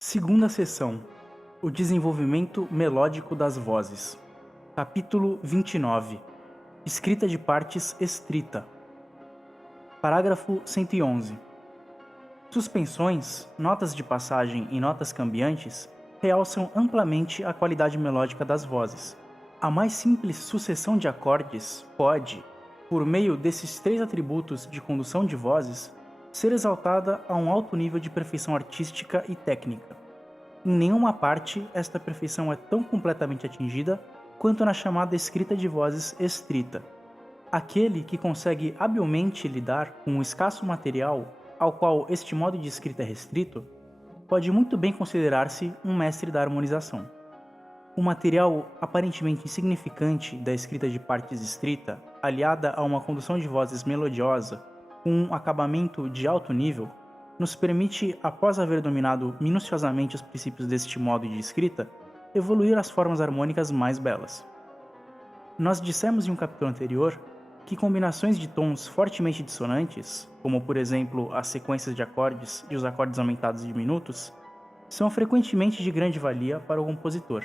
Segunda seção: O desenvolvimento melódico das vozes. Capítulo 29. Escrita de partes estrita. Parágrafo 111. Suspensões, notas de passagem e notas cambiantes realçam amplamente a qualidade melódica das vozes. A mais simples sucessão de acordes pode, por meio desses três atributos de condução de vozes, ser exaltada a um alto nível de perfeição artística e técnica. Em nenhuma parte esta perfeição é tão completamente atingida quanto na chamada escrita de vozes estrita. Aquele que consegue habilmente lidar com o escasso material ao qual este modo de escrita é restrito, pode muito bem considerar-se um mestre da harmonização. O material aparentemente insignificante da escrita de partes estrita, aliada a uma condução de vozes melodiosa, com um acabamento de alto nível, nos permite, após haver dominado minuciosamente os princípios deste modo de escrita, evoluir às formas harmônicas mais belas. Nós dissemos em um capítulo anterior que combinações de tons fortemente dissonantes, como por exemplo as sequências de acordes e os acordes aumentados e diminutos, são frequentemente de grande valia para o compositor,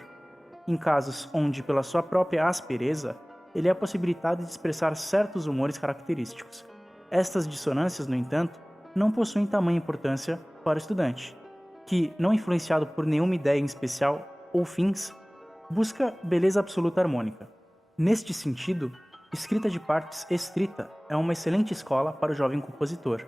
em casos onde, pela sua própria aspereza, ele é possibilitado de expressar certos humores característicos. Estas dissonâncias, no entanto, não possuem tamanha importância para o estudante, que, não influenciado por nenhuma ideia em especial ou fins, busca beleza absoluta harmônica. Neste sentido, escrita de partes estrita é uma excelente escola para o jovem compositor,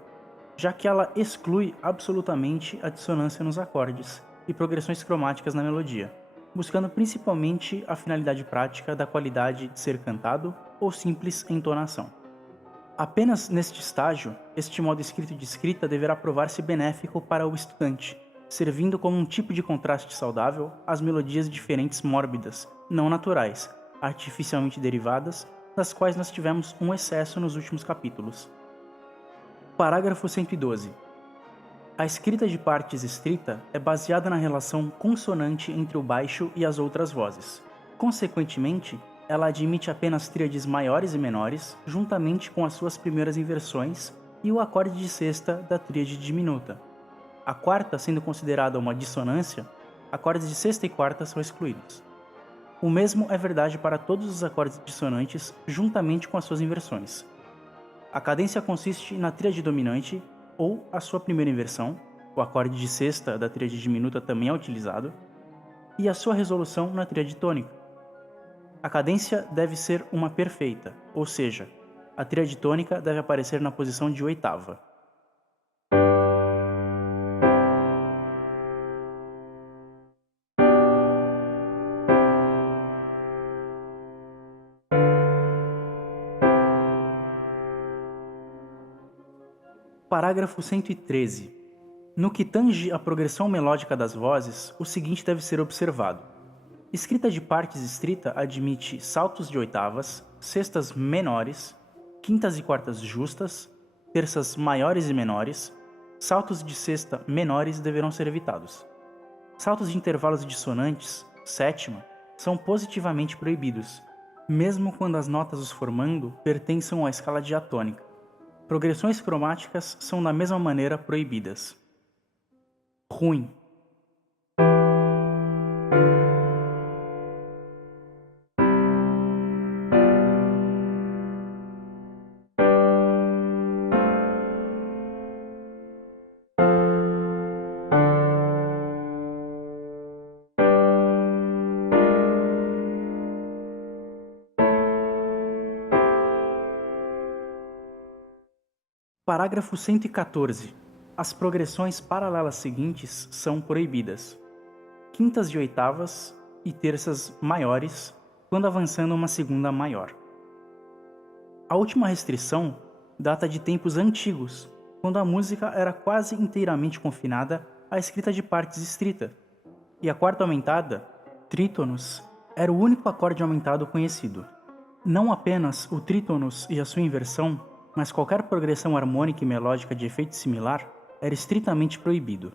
já que ela exclui absolutamente a dissonância nos acordes e progressões cromáticas na melodia, buscando principalmente a finalidade prática da qualidade de ser cantado ou simples entonação. Apenas neste estágio, este modo escrito de escrita deverá provar-se benéfico para o estudante, servindo como um tipo de contraste saudável às melodias diferentes mórbidas, não naturais, artificialmente derivadas, das quais nós tivemos um excesso nos últimos capítulos. Parágrafo 112. A escrita de partes estrita é baseada na relação consonante entre o baixo e as outras vozes. Consequentemente, ela admite apenas tríades maiores e menores, juntamente com as suas primeiras inversões e o acorde de sexta da tríade diminuta. A quarta, sendo considerada uma dissonância, acordes de sexta e quarta são excluídos. O mesmo é verdade para todos os acordes dissonantes, juntamente com as suas inversões. A cadência consiste na tríade dominante, ou a sua primeira inversão, o acorde de sexta da tríade diminuta também é utilizado, e a sua resolução na tríade tônica. A cadência deve ser uma perfeita, ou seja, a tríade tônica deve aparecer na posição de oitava. Parágrafo 113. No que tange à progressão melódica das vozes, o seguinte deve ser observado. Escrita de partes estrita admite saltos de oitavas, sextas menores, quintas e quartas justas, terças maiores e menores, saltos de sexta menores deverão ser evitados. Saltos de intervalos dissonantes, sétima, são positivamente proibidos, mesmo quando as notas os formando pertençam à escala diatônica. Progressões cromáticas são da mesma maneira proibidas. Ruim. Parágrafo 114. As progressões paralelas seguintes são proibidas. Quintas de oitavas e terças maiores, quando avançando uma segunda maior. A última restrição data de tempos antigos, quando a música era quase inteiramente confinada à escrita de partes estrita, e a quarta aumentada, trítonos, era o único acorde aumentado conhecido. Não apenas o trítonos e a sua inversão, mas qualquer progressão harmônica e melódica de efeito similar era estritamente proibido.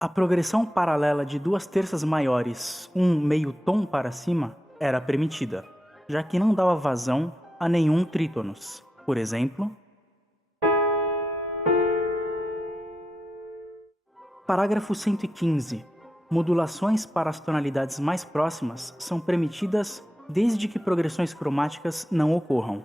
A progressão paralela de duas terças maiores, um meio tom para cima, era permitida, já que não dava vazão a nenhum trítonos. Por exemplo, parágrafo 115. Modulações para as tonalidades mais próximas são permitidas desde que progressões cromáticas não ocorram.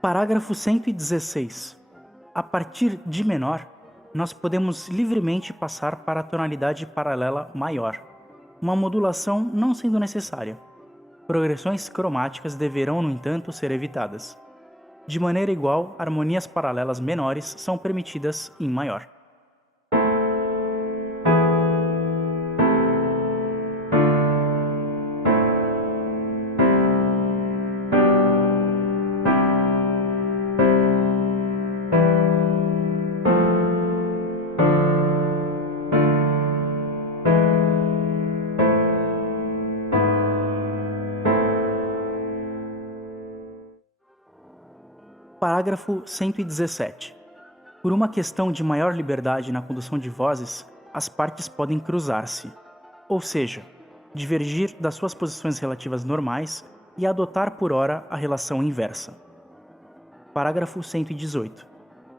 Parágrafo 116. A partir de menor, nós podemos livremente passar para a tonalidade paralela maior, uma modulação não sendo necessária. Progressões cromáticas deverão, no entanto, ser evitadas. De maneira igual, harmonias paralelas menores são permitidas em maior. Parágrafo 117. Por uma questão de maior liberdade na condução de vozes, as partes podem cruzar-se, ou seja, divergir das suas posições relativas normais e adotar por hora a relação inversa. Parágrafo 118.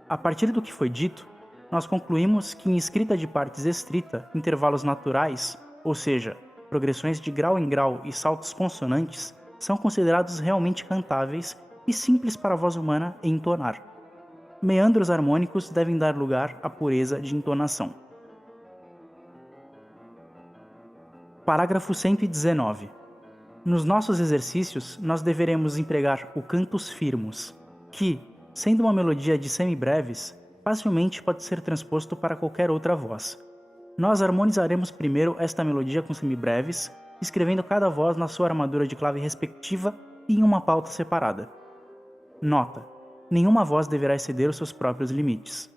A partir do que foi dito, nós concluímos que em escrita de partes estrita, intervalos naturais, ou seja, progressões de grau em grau e saltos consonantes, são considerados realmente cantáveis e simples para a voz humana entonar. Meandros harmônicos devem dar lugar à pureza de entonação. Parágrafo 119. Nos nossos exercícios, nós deveremos empregar o cantus firmus, que, sendo uma melodia de semibreves, facilmente pode ser transposto para qualquer outra voz. Nós harmonizaremos primeiro esta melodia com semibreves, escrevendo cada voz na sua armadura de clave respectiva e em uma pauta separada. Nota: nenhuma voz deverá exceder os seus próprios limites.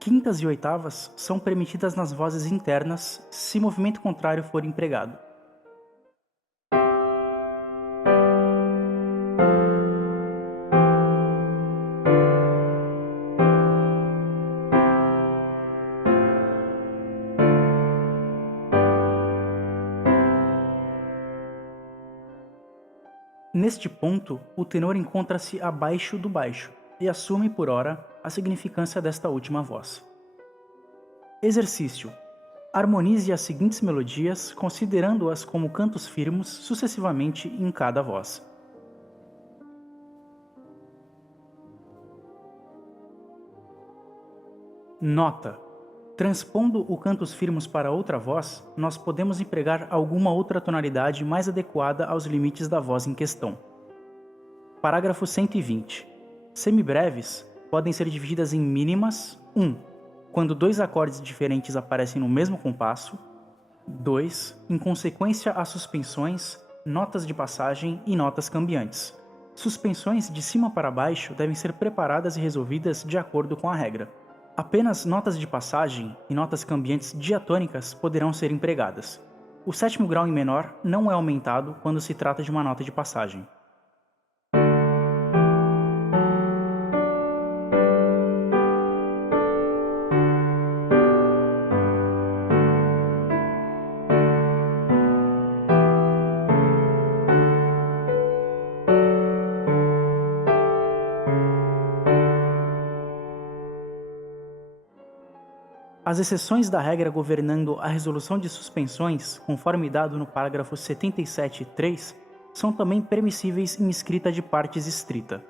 Quintas e oitavas são permitidas nas vozes internas se movimento contrário for empregado. Neste ponto, o tenor encontra-se abaixo do baixo e assume, por ora, a significância desta última voz. Exercício: harmonize as seguintes melodias, considerando-as como cantos firmos sucessivamente em cada voz. Nota: transpondo o cantus firmus para outra voz, nós podemos empregar alguma outra tonalidade mais adequada aos limites da voz em questão. Parágrafo 120. Semibreves podem ser divididas em mínimas: 1. Quando dois acordes diferentes aparecem no mesmo compasso. 2. Em consequência a suspensões, notas de passagem e notas cambiantes. Suspensões de cima para baixo devem ser preparadas e resolvidas de acordo com a regra. Apenas notas de passagem e notas cambiantes diatônicas poderão ser empregadas. O sétimo grau em menor não é aumentado quando se trata de uma nota de passagem. As exceções da regra governando a resolução de suspensões, conforme dado no parágrafo 77.3, são também permissíveis em escrita de partes estrita.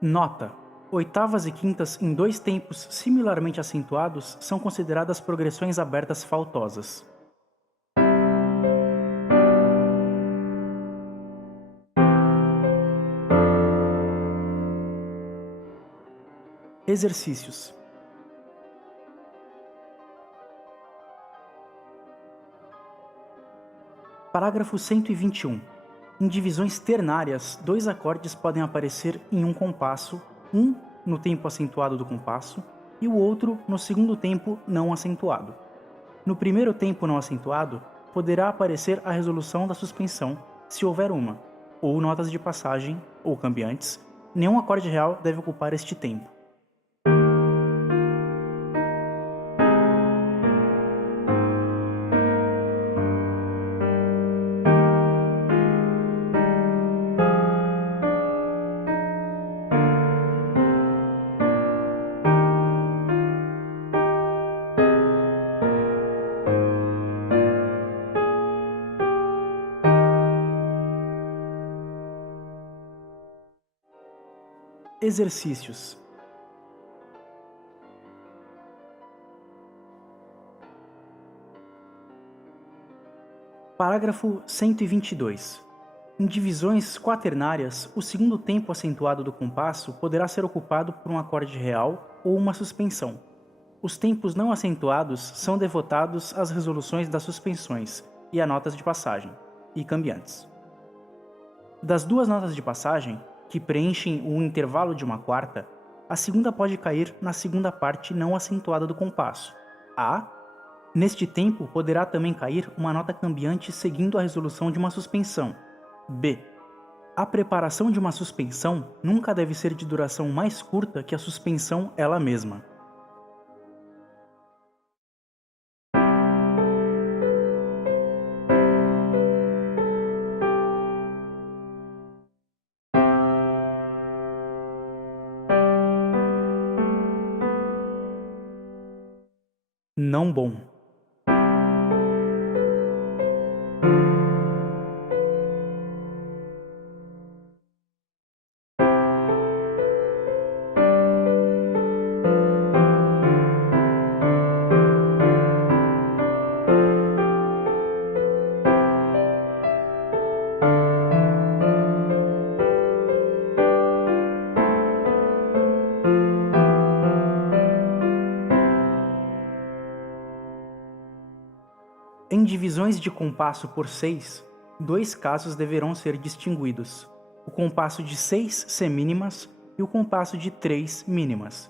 Nota: oitavas e quintas em dois tempos similarmente acentuados são consideradas progressões abertas faltosas. Exercícios: Parágrafo 121. Em divisões ternárias, dois acordes podem aparecer em um compasso, um no tempo acentuado do compasso e o outro no segundo tempo não acentuado. No primeiro tempo não acentuado, poderá aparecer a resolução da suspensão, se houver uma, ou notas de passagem, ou cambiantes. Nenhum acorde real deve ocupar este tempo. Exercícios. Parágrafo 122. Em divisões quaternárias, o segundo tempo acentuado do compasso poderá ser ocupado por um acorde real ou uma suspensão. Os tempos não acentuados são devotados às resoluções das suspensões e a notas de passagem, e cambiantes. Das duas notas de passagem, que preenchem o intervalo de uma quarta, a segunda pode cair na segunda parte não acentuada do compasso, A. Neste tempo, poderá também cair uma nota cambiante seguindo a resolução de uma suspensão, B. A preparação de uma suspensão nunca deve ser de duração mais curta que a suspensão ela mesma. Não bom. Em divisões de compasso por 6, dois casos deverão ser distinguidos: o compasso de 6 semínimas e o compasso de 3 mínimas.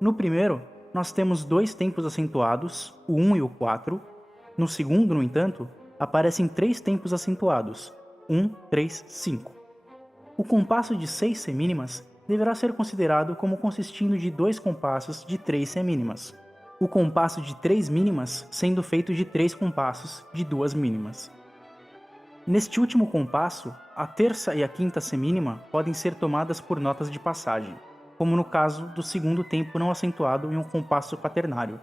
No primeiro, nós temos dois tempos acentuados, o 1 e o 4. No segundo, no entanto, aparecem três tempos acentuados, 1, 3, 5. O compasso de 6 semínimas deverá ser considerado como consistindo de dois compassos de 3 semínimas. O compasso de 3 mínimas sendo feito de 3 compassos de 2 mínimas. Neste último compasso, a terça e a quinta semínima podem ser tomadas por notas de passagem, como no caso do segundo tempo não acentuado em um compasso quaternário.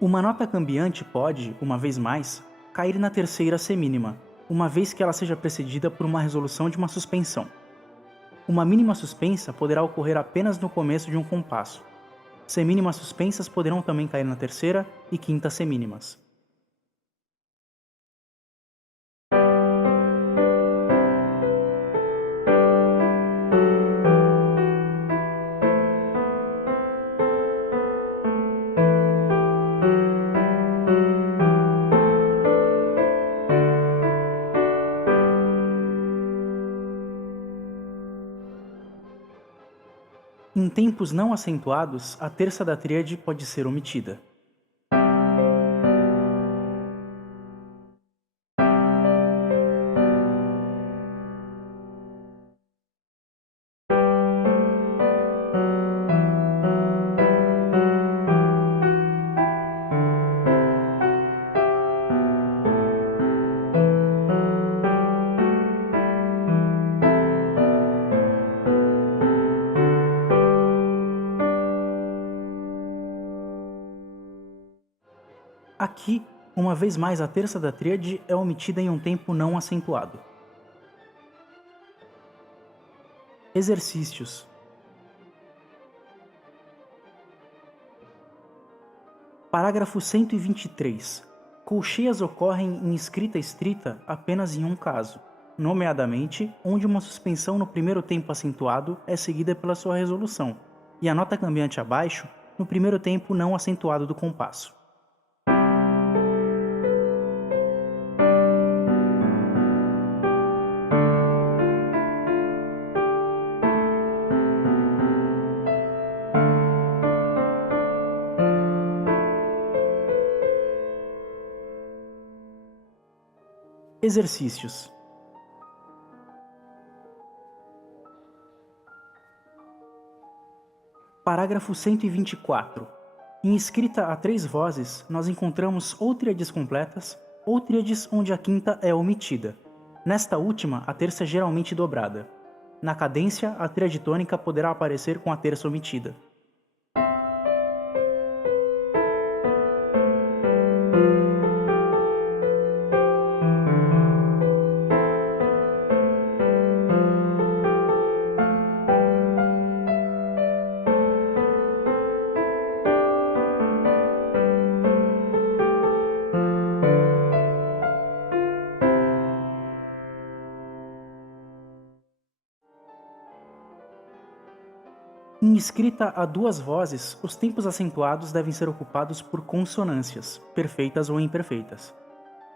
Uma nota cambiante pode, uma vez mais, cair na terceira semínima, uma vez que ela seja precedida por uma resolução de uma suspensão. Uma mínima suspensa poderá ocorrer apenas no começo de um compasso. Semínimas suspensas poderão também cair na terceira e quinta semínimas. Em tempos não acentuados, a terça da tríade pode ser omitida. Aqui, uma vez mais, a terça da tríade é omitida em um tempo não acentuado. Exercícios. Parágrafo 123. Colcheias ocorrem em escrita estrita apenas em um caso, nomeadamente onde uma suspensão no primeiro tempo acentuado é seguida pela sua resolução, e a nota cambiante abaixo no primeiro tempo não acentuado do compasso. Exercícios. Parágrafo 124. Em escrita a 3 vozes, nós encontramos ou tríades completas, ou tríades onde a quinta é omitida. Nesta última, a terça é geralmente dobrada. Na cadência, a tríade tônica poderá aparecer com a terça omitida. Em escrita a 2 vozes, os tempos acentuados devem ser ocupados por consonâncias, perfeitas ou imperfeitas.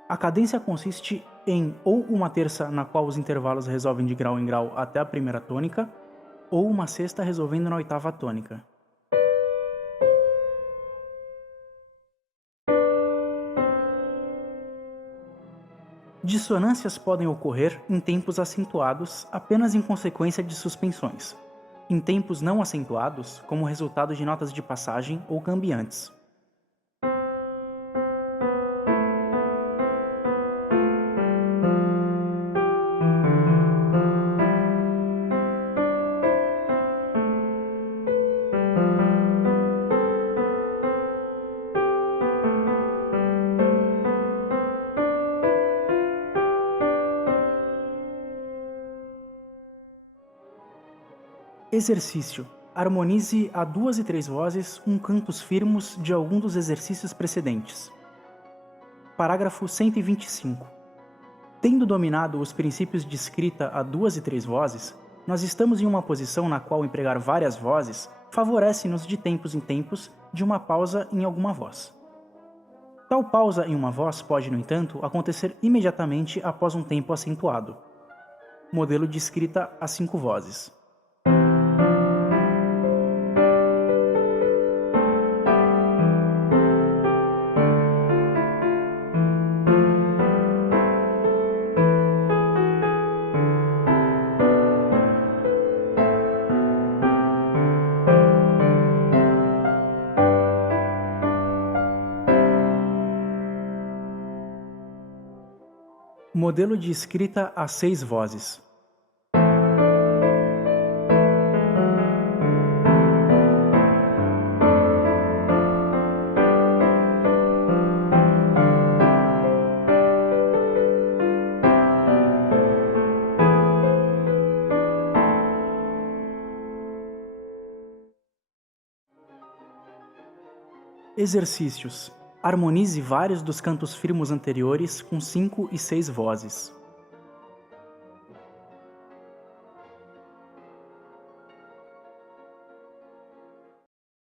A cadência consiste em ou uma terça na qual os intervalos resolvem de grau em grau até a primeira tônica, ou uma sexta resolvendo na oitava tônica. Dissonâncias podem ocorrer em tempos acentuados apenas em consequência de suspensões. Em tempos não acentuados, como resultado de notas de passagem ou cambiantes. Exercício. Harmonize a 2 e 3 vozes cantos firmos de algum dos exercícios precedentes. Parágrafo 125. Tendo dominado os princípios de escrita a 2 e 3 vozes, nós estamos em uma posição na qual empregar várias vozes favorece-nos de tempos em tempos de uma pausa em alguma voz. Tal pausa em uma voz pode, no entanto, acontecer imediatamente após um tempo acentuado. Modelo de escrita a 5 vozes. Modelo de escrita a 6 vozes. Exercícios. Harmonize vários dos cantos firmos anteriores com 5 e 6 vozes.